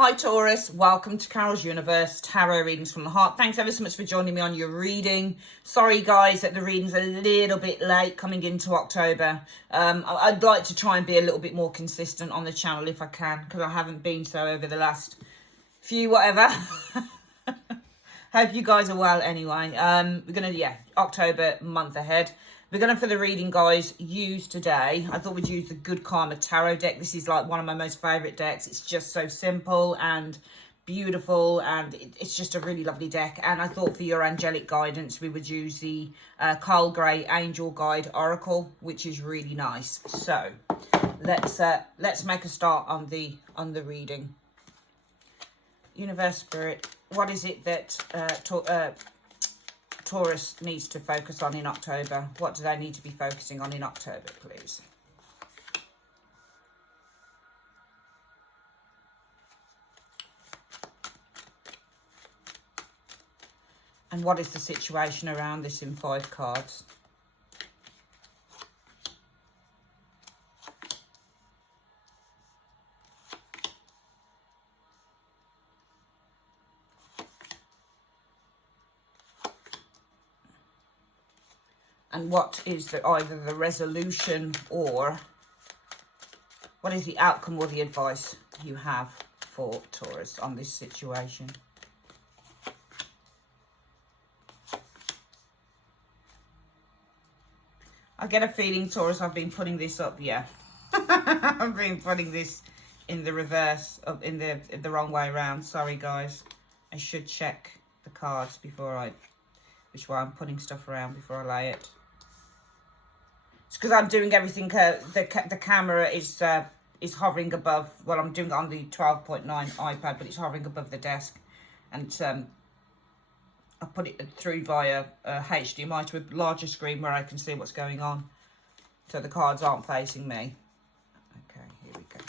Hi Taurus, welcome to Carol's Universe, Tarot Readings from the Heart. Thanks ever so much for joining me on your reading. Sorry guys that the reading's a little bit late coming into October. I'd like to try and be a little bit more consistent on the channel if I can, because I haven't been so over the last few whatever. Hope you guys are well anyway. We're going to, October month ahead. We're going to, for the reading, guys, use today, I thought we'd use the Good Karma Tarot deck. This is like one of my most favourite decks. It's just so simple and beautiful, and it's just a really lovely deck. And I thought for your angelic guidance, we would use the Carl Gray Angel Guide Oracle, which is really nice. So let's make a start on the reading. Universe, Spirit, what is it that Taurus needs to focus on in October? What do they need to be focusing on in October, please? And what is the situation around this in 5 cards? And what is either the resolution or what is the outcome or the advice you have for Taurus on this situation? I get a feeling, Taurus, I've been putting this up, yeah. I've been putting this in the reverse, in the wrong way around. Sorry, guys. I should check the cards before which way I'm putting stuff around before I lay it. It's because I'm doing everything, the camera is hovering above, well, I'm doing it on the 12.9 iPad, but it's hovering above the desk. And I put it through via HDMI to a larger screen where I can see what's going on. So the cards aren't facing me. Okay, here we go.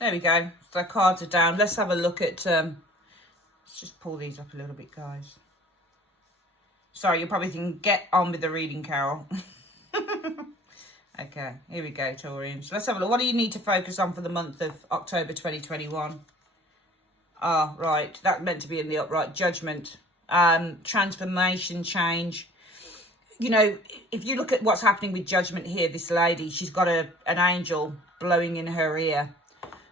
There we go. So the cards are down. Let's have a look at, let's just pull these up a little bit, guys. Sorry, you're probably thinking, get on with the reading, Carol. Okay, here we go, Taurians. Let's have a look. What do you need to focus on for the month of October 2021? Ah, right. That meant to be in the upright. Judgment. Transformation, change. You know, if you look at what's happening with Judgment here, this lady, she's got an angel blowing in her ear.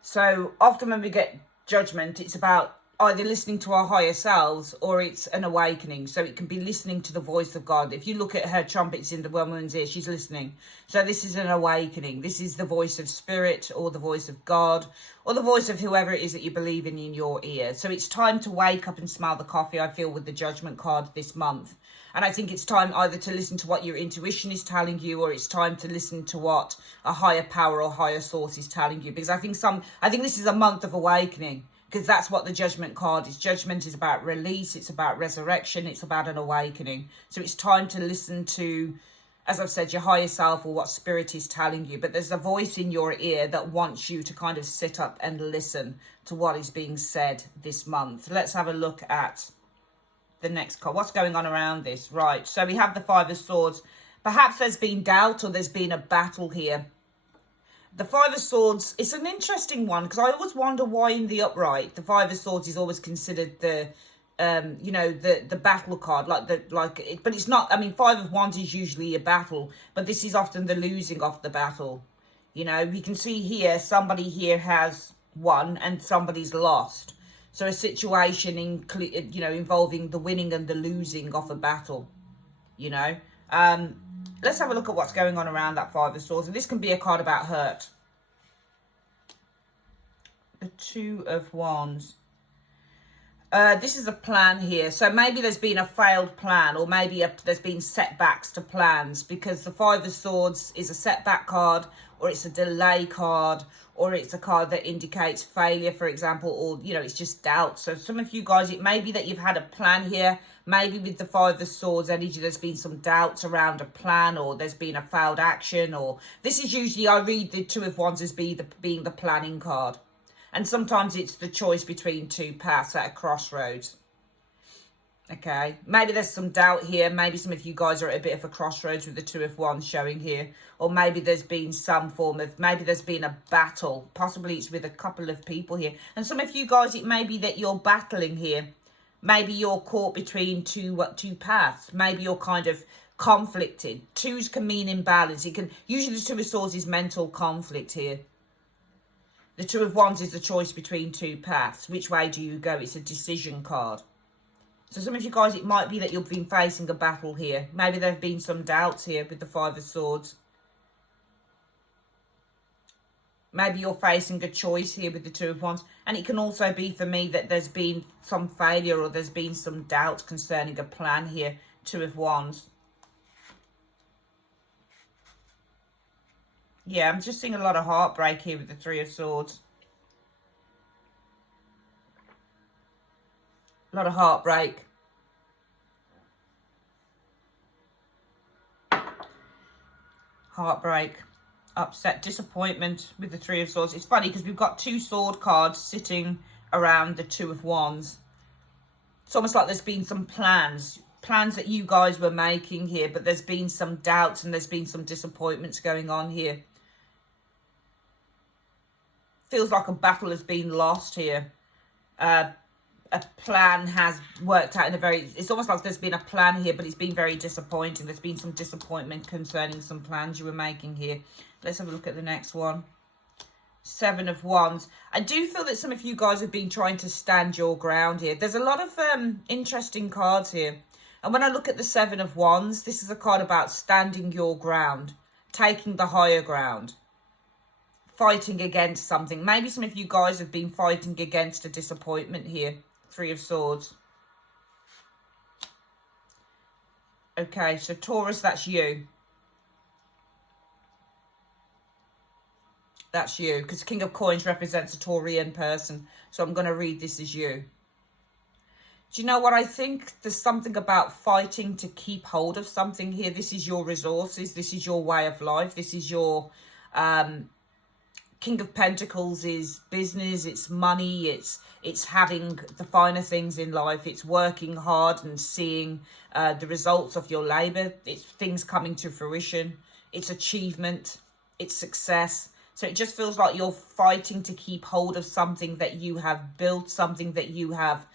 So often when we get Judgment, it's about either listening to our higher selves or it's an awakening. So it can be listening to the voice of God. If you look at her trumpets in the woman's ear, she's listening. So this is an awakening. This is the voice of Spirit or the voice of God or the voice of whoever it is that you believe in your ear. So it's time to wake up and smell the coffee, I feel, with the Judgment card this month. And I think it's time either to listen to what your intuition is telling you, or it's time to listen to what a higher power or higher source is telling you. Because I think this is a month of awakening. Because that's what the Judgment card is. Judgment is about release. It's about resurrection. It's about an awakening. So it's time to listen to, as I've said, your higher self or what Spirit is telling you. But there's a voice in your ear that wants you to kind of sit up and listen to what is being said this month. Let's have a look at the next card. What's going on around this? Right. So we have the 5 of Swords. Perhaps there's been doubt or there's been a battle here. The 5 of Swords, it's an interesting one because I always wonder why in the upright the 5 of Swords is always considered the the battle card, but it's not. I mean, 5 of Wands is usually a battle, but this is often the losing of the battle. You know, we can see here somebody here has won and somebody's lost. So a situation involving the winning and the losing of a battle. You know. Let's have a look at what's going on around that 5 of Swords. And this can be a card about hurt. The 2 of Wands. This is a plan here. So maybe there's been a failed plan, or maybe there's been setbacks to plans, because the 5 of Swords is a setback card, or it's a delay card, or it's a card that indicates failure, for example, or, you know, it's just doubt. So some of you guys, it may be that you've had a plan here. Maybe with the 5 of Swords energy, there's been some doubts around a plan, or there's been a failed action, or this is usually, I read the 2 of Wands as being the planning card. And sometimes it's the choice between 2 paths at a crossroads. Okay, maybe there's some doubt here. Maybe some of you guys are at a bit of a crossroads with the Two of Wands showing here. Or maybe there's been some form of, maybe there's been a battle. Possibly it's with a couple of people here. And some of you guys, it may be that you're battling here. Maybe you're caught between two paths. Maybe you're kind of conflicted. Twos can mean imbalance. It can, usually the Two of Swords is mental conflict here. The Two of Wands is the choice between two paths. Which way do you go? It's a decision card. So some of you guys, it might be that you've been facing a battle here. Maybe there have been some doubts here with the Five of Swords. Maybe you're facing a choice here with the Two of Wands. And it can also be for me that there's been some failure or there's been some doubt concerning a plan here. Two of Wands. Yeah, I'm just seeing a lot of heartbreak here with the Three of Swords. A lot of heartbreak. Heartbreak. Upset. Disappointment with the Three of Swords. It's funny because we've got two sword cards sitting around the Two of Wands. It's almost like there's been some plans that you guys were making here, but there's been some doubts and there's been some disappointments going on here. Feels like a battle has been lost here. A plan has worked out in a very, it's almost like there's been a plan here, but it's been very disappointing. There's been some disappointment concerning some plans you were making here. Let's have a look at the next one. Seven of Wands. I do feel that some of you guys have been trying to stand your ground here. There's a lot of interesting cards here. And when I look at the Seven of Wands, this is a card about standing your ground, taking the higher ground, fighting against something. Maybe some of you guys have been fighting against a disappointment here. Three of Swords. Okay, so Taurus, that's you. That's you, because King of Coins represents a Taurian person. So I'm going to read this as you. Do you know what I think? There's something about fighting to keep hold of something here. This is your resources. This is your way of life. This is your... King of Pentacles is business, it's money, it's having the finer things in life, it's working hard and seeing the results of your labour, it's things coming to fruition, it's achievement, it's success. So it just feels like you're fighting to keep hold of something that you have built, something that you have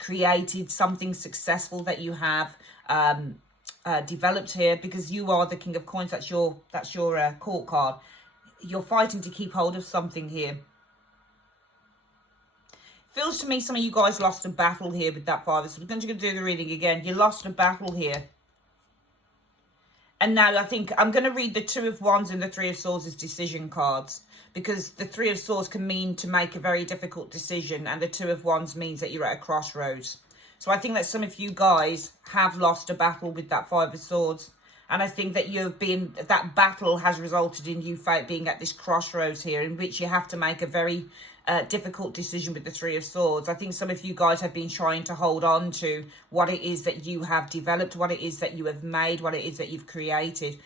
created, something successful that you have developed here, because you are the King of Coins. That's your court card. You're fighting to keep hold of something here. Feels to me some of you guys lost a battle here with that Five. So we're going to do the reading again. You lost a battle here. And now I think I'm going to read the Two of Wands and the Three of Swords as decision cards. Because the Three of Swords can mean to make a very difficult decision. And the Two of Wands means that you're at a crossroads. So I think that some of you guys have lost a battle with that Five of Swords. And I think that that battle has resulted in you being at this crossroads here in which you have to make a very difficult decision with the Three of Swords. I think some of you guys have been trying to hold on to what it is that you have developed, what it is that you have made, what it is that you've created.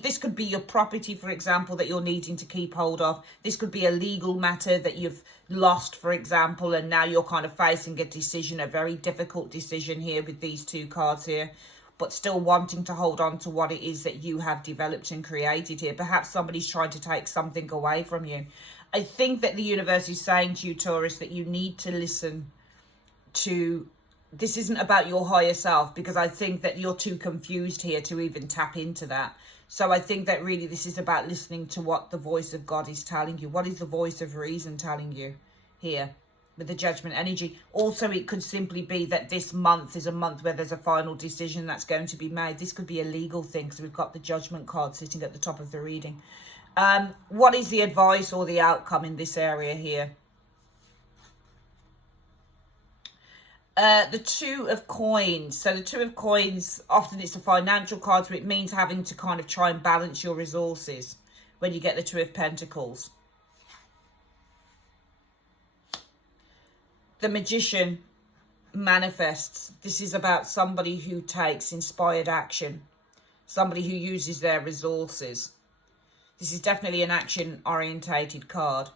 This could be your property, for example, that you're needing to keep hold of. This could be a legal matter that you've lost, for example, and now you're kind of facing a decision, a very difficult decision here with these two cards here, but still wanting to hold on to what it is that you have developed and created here. Perhaps somebody's trying to take something away from you. I think that the universe is saying to you, Taurus, that you need to listen to... This isn't about your higher self, because I think that you're too confused here to even tap into that. So I think that really this is about listening to what the voice of God is telling you. What is the voice of reason telling you here? With the Judgment energy. Also, it could simply be that this month is a month where there's a final decision that's going to be made. This could be a legal thing, because we've got the Judgment card sitting at the top of the reading. What is the advice or the outcome in this area here? The Two of Coins. So the Two of Coins, often it's a financial card, so it means having to kind of try and balance your resources when you get the Two of Pentacles. The Magician manifests. This is about somebody who takes inspired action. Somebody who uses their resources. This is definitely an action-orientated card.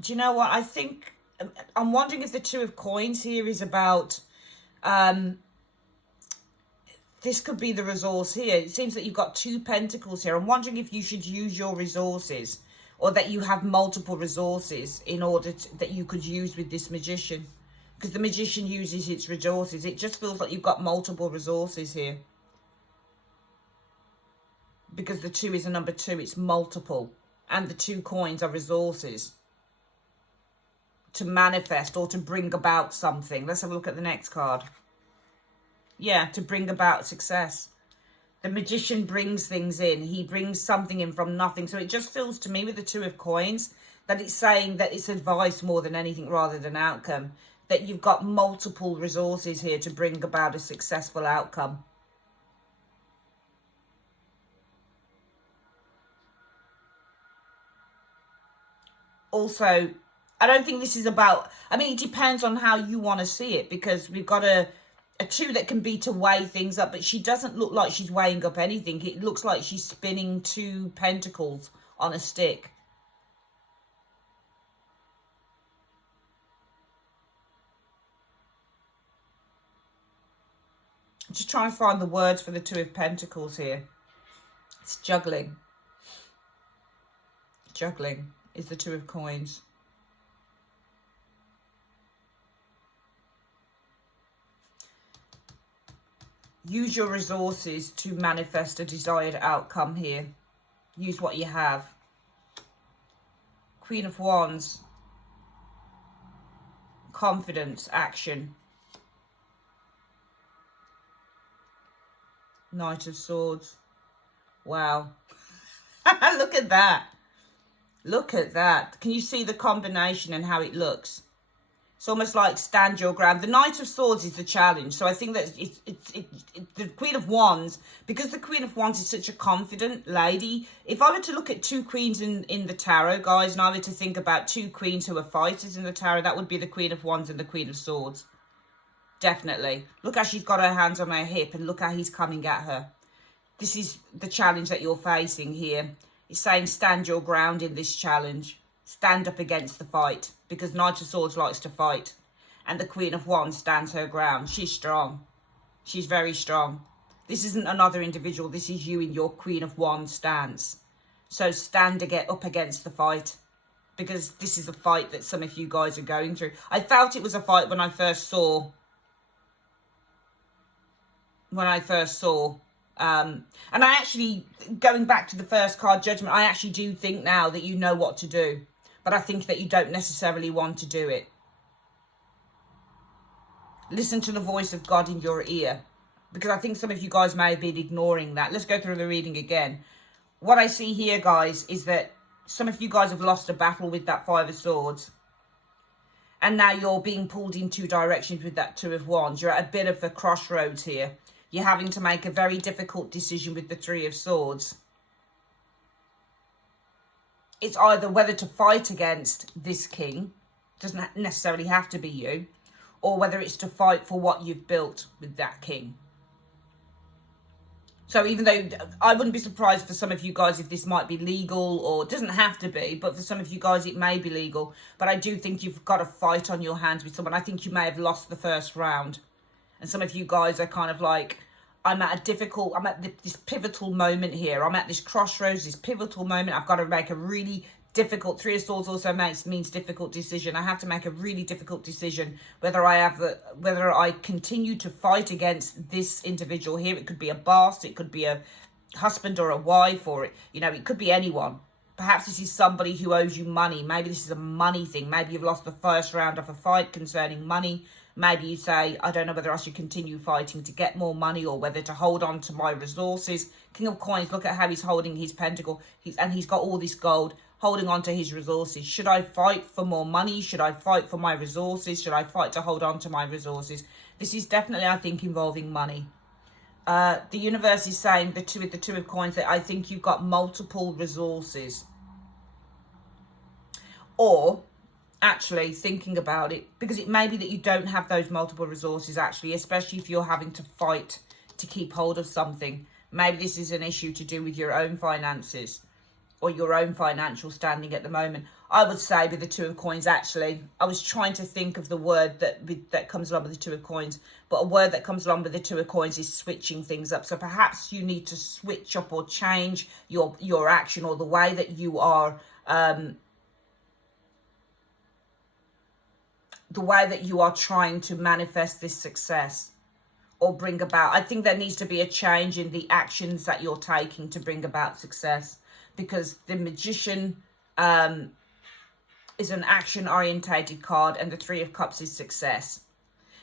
Do you know what? I think I'm wondering if the Two of Coins here is about, this could be the resource here. It seems that you've got 2 pentacles here. I'm wondering if you should use your resources, or that you have multiple resources in order that you could use with this magician. Because the magician uses its resources. It just feels like you've got multiple resources here. Because the 2 is a number 2, it's multiple. And the 2 coins are resources to manifest or to bring about something. Let's have a look at the next card. Yeah, to bring about success. The magician brings things in. He brings something in from nothing. So it just feels to me with the 2 of coins that it's saying that it's advice more than anything rather than outcome. That you've got multiple resources here to bring about a successful outcome. Also, I don't think this is about, I mean, it depends on how you want to see it, because we've got a 2 that can be to weigh things up, but she doesn't look like she's weighing up anything. It looks like she's spinning 2 pentacles on a stick. I'm just trying to find the words for the 2 of Pentacles here. It's juggling. Juggling is the 2 of Coins. Use your resources to manifest a desired outcome here. Use what you have. Queen of Wands. Confidence, action. Knight of Swords. Wow. Look at that. Look at that. Can you see the combination and how it looks? It's almost like stand your ground. The Knight of Swords is the challenge. So I think that it's the Queen of Wands, because the Queen of Wands is such a confident lady. If I were to look at 2 queens in the tarot, guys, and I were to think about 2 queens who are fighters in the tarot, that would be the Queen of Wands and the Queen of Swords. Definitely. Look how she's got her hands on her hip, and look how he's coming at her. This is the challenge that you're facing here. It's saying stand your ground in this challenge. Stand up against the fight, because Knight of Swords likes to fight. And the Queen of Wands stands her ground. She's strong. She's very strong. This isn't another individual. This is you in your Queen of Wands stance. So stand up against the fight, because this is a fight that some of you guys are going through. I felt it was a fight when I first saw and I actually, going back to the first card, Judgment, I actually do think now that you know what to do, but I think that you don't necessarily want to do it. Listen to the voice of God in your ear, because I think some of you guys may have been ignoring that. Let's go through the reading again. What I see here, guys, is that some of you guys have lost a battle with that 5 of Swords. And now you're being pulled in 2 directions with that 2 of Wands. You're at a bit of a crossroads here. You're having to make a very difficult decision with the 3 of Swords. It's either whether to fight against this king, doesn't necessarily have to be you, or whether it's to fight for what you've built with that king. So even though I wouldn't be surprised for some of you guys if this might be legal, or it doesn't have to be, but for some of you guys it may be legal. But I do think you've got a fight on your hands with someone. I think you may have lost the first round. And some of you guys are kind of like, I'm at this pivotal moment here. I'm at this crossroads, this pivotal moment. I've got to make a really difficult, 3 of Swords also means difficult decision. I have to make a really difficult decision whether I continue to fight against this individual here. It could be a boss, it could be a husband or a wife, or it could be anyone. Perhaps this is somebody who owes you money. Maybe this is a money thing. Maybe you've lost the first round of a fight concerning money. Maybe you say, I don't know whether I should continue fighting to get more money or whether to hold on to my resources. King of Coins, look at how he's holding his pentacle. He's got all this gold, holding on to his resources. Should I fight for more money? Should I fight for my resources? Should I fight to hold on to my resources? This is definitely, I think, involving money. The universe is saying, the two of coins, that I think you've got multiple resources. Or, actually, thinking about it, because it may be that you don't have those multiple resources, actually, especially if you're having to fight to keep hold of something. Maybe this is an issue to do with your own finances. or your own financial standing at the moment. I would say with the Two of Coins, actually, I was trying to think of the word that comes along with the Two of Coins, but a word that comes along with the Two of Coins is switching things up. So perhaps you need to switch up or change your action, or the way that you are, the way that you are trying to manifest this success or bring about. I think there needs to be a change in the actions that you're taking to bring about success, because the Magician is an action-orientated card, and the Three of Cups is success.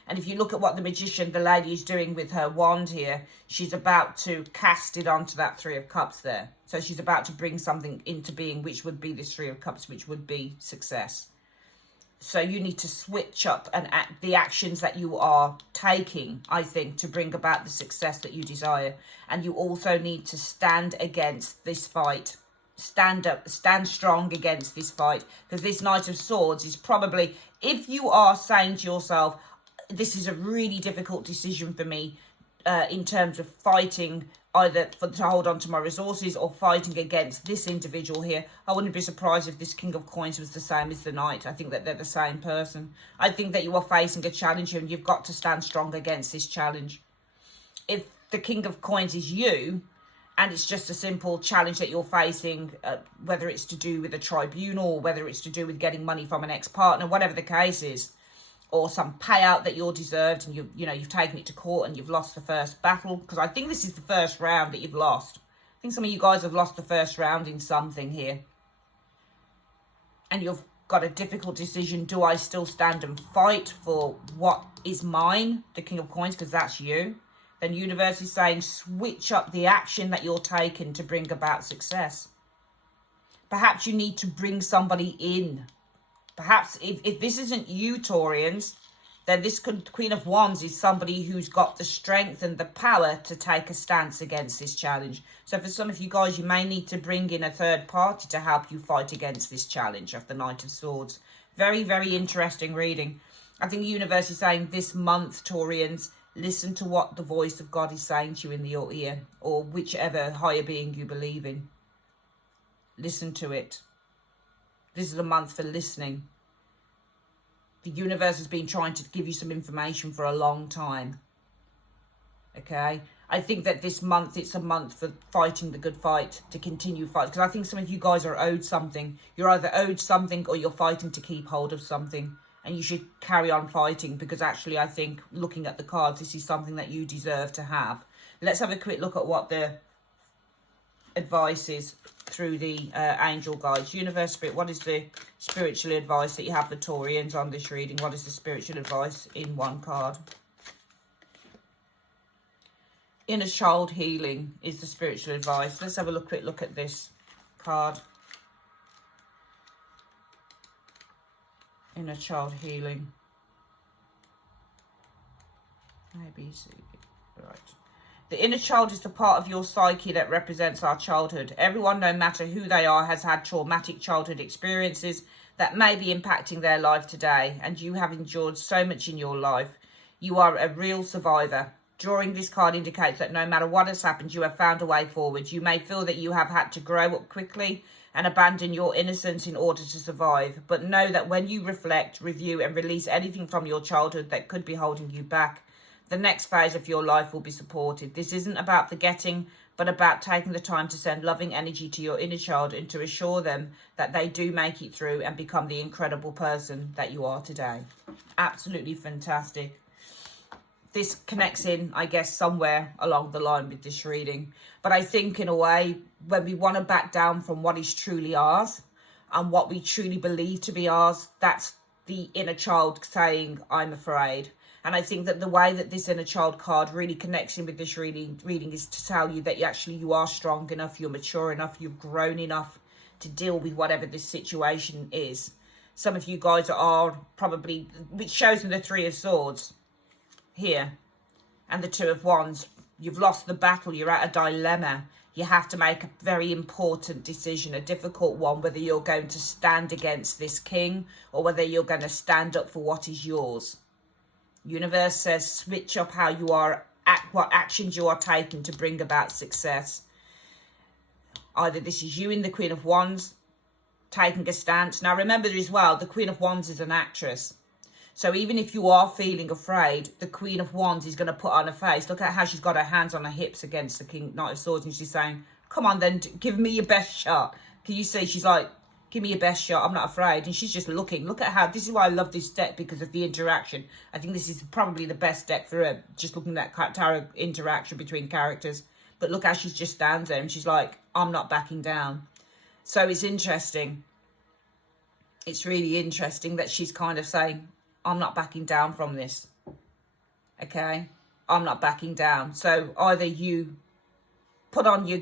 And if you look at what the Magician, the lady, is doing with her wand here, she's about to cast it onto that Three of Cups there. So she's about to bring something into being, which would be this Three of Cups, which would be success. So you need to switch up the actions that you are taking, I think, to bring about the success that you desire. And you also need to stand against this fight. Stand up, stand strong against this fight, because this Knight of Swords is probably, if you are saying to yourself, this is a really difficult decision for me in terms of fighting, either to hold on to my resources or fighting against this individual here, I wouldn't be surprised if this King of Coins was the same as the Knight. I think that they're the same person. I think that you are facing a challenge here, and you've got to stand strong against this challenge. If the King of Coins is you, and it's just a simple challenge that you're facing, whether it's to do with a tribunal, or whether it's to do with getting money from an ex-partner, whatever the case is, or some payout that you're deserved, and you've taken it to court and you've lost the first battle, because I think this is the first round that you've lost. I think some of you guys have lost the first round in something here. And you've got a difficult decision. Do I still stand and fight for what is mine, the King of Coins, because that's you? Then universe is saying switch up the action that you're taking to bring about success. Perhaps you need to bring somebody in. Perhaps if this isn't you, Taurians, then this Queen of Wands is somebody who's got the strength and the power to take a stance against this challenge. So for some of you guys, you may need to bring in a third party to help you fight against this challenge of the Knight of Swords. Very, very interesting reading. I think the universe is saying this month, Taurians, listen to what the voice of God is saying to you in your ear, or whichever higher being you believe in. Listen to it. This is a month for listening. The universe has been trying to give you some information for a long time. Okay? I think that this month, it's a month for fighting the good fight, to continue fighting. Because I think some of you guys are owed something. You're either owed something or you're fighting to keep hold of something. And you should carry on fighting, because actually I think, looking at the cards, this is something that you deserve to have. Let's have a quick look at what the advice is through the angel guides. Universe, Spirit, what is the spiritual advice that you have for Taurians on this reading? What is the spiritual advice in one card? Inner child healing is the spiritual advice. Let's have a quick look at this card. Inner child healing. A, B, C, right. The inner child is the part of your psyche that represents our childhood. Everyone, no matter who they are, has had traumatic childhood experiences that may be impacting their life today, and you have endured so much in your life. You are a real survivor. Drawing this card indicates that no matter what has happened, you have found a way forward. You may feel that you have had to grow up quickly and abandon your innocence in order to survive. But know that when you reflect, review, and release anything from your childhood that could be holding you back, the next phase of your life will be supported. This isn't about forgetting, but about taking the time to send loving energy to your inner child and to assure them that they do make it through and become the incredible person that you are today. Absolutely fantastic. This connects in, I guess, somewhere along the line with this reading. But I think, in a way, when we want to back down from what is truly ours and what we truly believe to be ours, that's the inner child saying, I'm afraid. And I think that the way that this inner child card really connects in with this reading is to tell you that you are strong enough, you're mature enough, you've grown enough to deal with whatever this situation is. Some of you guys are probably, which shows in the Three of Swords here and the Two of Wands. You've lost the battle, you're at a dilemma. You have to make a very important decision, a difficult one, whether you're going to stand against this king or whether you're going to stand up for what is yours. Universe says switch up how you are, what actions you are taking to bring about success. Either this is you in the Queen of Wands taking a stance. Now remember as well, the Queen of Wands is an actress. So even if you are feeling afraid, the Queen of Wands is going to put on her face. Look at how she's got her hands on her hips against the Knight of Swords. And she's saying, come on then, give me your best shot. Can you see? She's like, give me your best shot. I'm not afraid. And she's just looking. Look at how, this is why I love this deck, because of the interaction. I think this is probably the best deck for her. Just looking at that tarot interaction between characters. But look how she just stands there and she's like, I'm not backing down. So it's interesting. It's really interesting that she's kind of saying, I'm not backing down from this. Okay? I'm not backing down. So either you put on your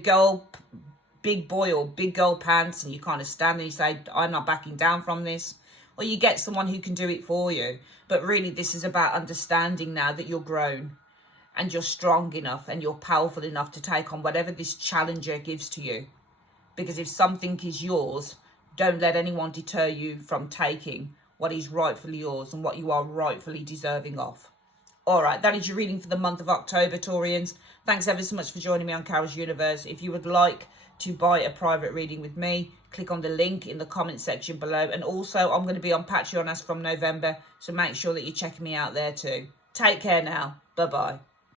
big boy or big girl pants and you kind of stand and you say, I'm not backing down from this. Or you get someone who can do it for you. But really this is about understanding now that you're grown and you're strong enough and you're powerful enough to take on whatever this challenger gives to you. Because if something is yours, don't let anyone deter you from taking what is rightfully yours and what you are rightfully deserving of. All right, that is your reading for the month of October, Taurians. Thanks ever so much for joining me on Carol's Universe. If you would like to buy a private reading with me, click on the link in the comment section below. And also, I'm going to be on Patreon as from November, so make sure that you're checking me out there too. Take care now. Bye-bye.